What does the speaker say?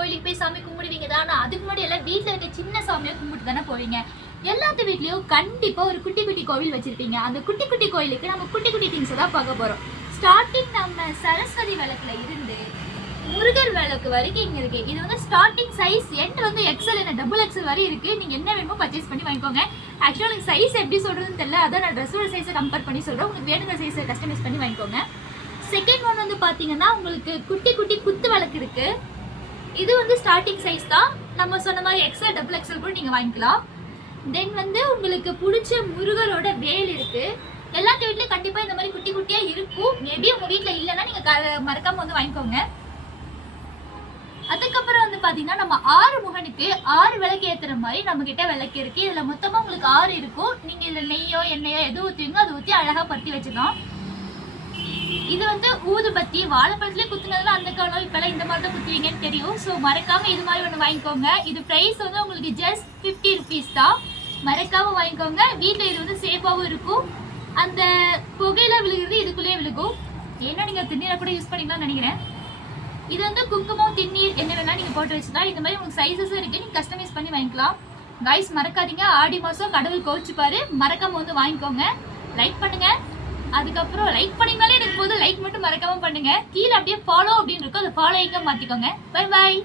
கோயிலுக்கு போய் சாமி கும்பிடுவீங்க தான். ஆனா அதுக்கு முன்னாடி எல்லாம் வீட்டுல இருக்க சின்ன சாமியை கும்பிட்டு தானே போவீங்க. எல்லாத்து வீட்லயும் கண்டிப்பா ஒரு குட்டி குட்டி கோவில் வச்சிருப்பீங்க. அந்த குட்டி குட்டி கோயிலுக்கு நம்ம குட்டி குட்டி திங்ஸ் தான் பார்க்க போறோம். ஸ்டார்டிங் நம்ம சரஸ்வதி விளக்குல இருந்து முருகர் விளக்கு வரைக்கும் இங்க இருக்கு. இது வந்து ஸ்டார்டிங் சைஸ் எண்ட் வந்து எக்ஸல் என்ன டபுள் எக்ஸல் வரை இருக்கு. நீங்க என்ன வேணுமோ பர்ச்சேஸ் பண்ணி வாங்கிக்கோங்க. ஆக்சுவலா எனக்கு சைஸ் எப்படி சொல்றதுன்னு தெரியல, அதான் நான் ட்ரெஸ்ஸோட சைஸை கம்பேர் பண்ணி சொல்றேன். உங்களுக்கு வேணுங்கிற சைஸை கஸ்டமைஸ் பண்ணி வாங்கிக்கோங்க. செகண்ட் ஒன் வந்து பாத்தீங்கன்னா உங்களுக்கு குட்டி குட்டி குத்து விளக்கு இருக்கு. இது வந்து ஸ்டார்டிங் சைஸ் தான். நம்ம சொன்ன மாதிரி எக்ஸல் டபுள் எக்ஸல் கூட நீங்க வாங்கிக்கலாம். தென் வந்து உங்களுக்கு பிடிச்ச முருகரோட வேல் இருக்கு. எல்லாத்து வீட்லயும் கண்டிப்பா இந்த மாதிரி குட்டி குட்டியா இருக்கும். மேபி உங்க வீட்டுல இல்லைன்னா நீங்க மறக்காம வந்து வாங்கிக்கோங்க. அதுக்கப்புறம் வந்து பாத்தீங்கன்னா நம்ம 6 முகனுக்கு 6 விளக்கு ஏத்துற மாதிரி நம்ம கிட்ட விளக்கு இருக்கு. இதுல மொத்தமா உங்களுக்கு 6 இருக்கும். நீங்க இதுல நெய்யோ எண்ணெயோ எது ஊத்துவீங்க அதை ஊத்தி அழகா பத்தி வச்சுக்கலாம். இது வந்து ஊதுபத்தி வாழைப்பழத்திலே குத்துனதுல அந்த காலம் இப்பெல்லாம் இந்த மாதிரி தான் குத்துவீங்கன்னு தெரியும். ஸோ மறக்காம இது மாதிரி ஒன்று வாங்கிக்கோங்க. இது ப்ரைஸ் வந்து உங்களுக்கு ஜஸ்ட் 50 ருபீஸ் தான். மறக்காம வாங்கிக்கோங்க. வீட்டில் இது வந்து சேஃபாகவும் இருக்கும். அந்த புகையில விழுகிறது இதுக்குள்ளேயே விழுகும். ஏன்னா நீங்க திண்ணீரை கூட யூஸ் பண்ணிக்கலாம்னு நினைக்கிறேன். இது வந்து குங்குமம் திண்ணீர் என்ன வேணா நீங்க போட்டு வச்சுக்கலாம். இந்த மாதிரி உங்களுக்கு சைஸஸும் இருக்கு, நீங்க கஸ்டமைஸ் பண்ணி வாங்கிக்கலாம். கைஸ் மறக்காதீங்க, ஆடி மாசம் கடவுள் கோவிச்சுப்பாரு. மறக்காம வந்து வாங்கிக்கோங்க. லைக் பண்ணுங்க. அதுக்கப்புறம் லைக் பண்ணீங்கனாலே எனக்கு போதும். லைக் மட்டும் மறக்காம பண்ணுங்க. கீழே அப்படியே ஃபாலோ அப்படின்னு இருக்கும், அதை ஃபாலோயிங்க மாத்திக்கோங்க. Bye bye.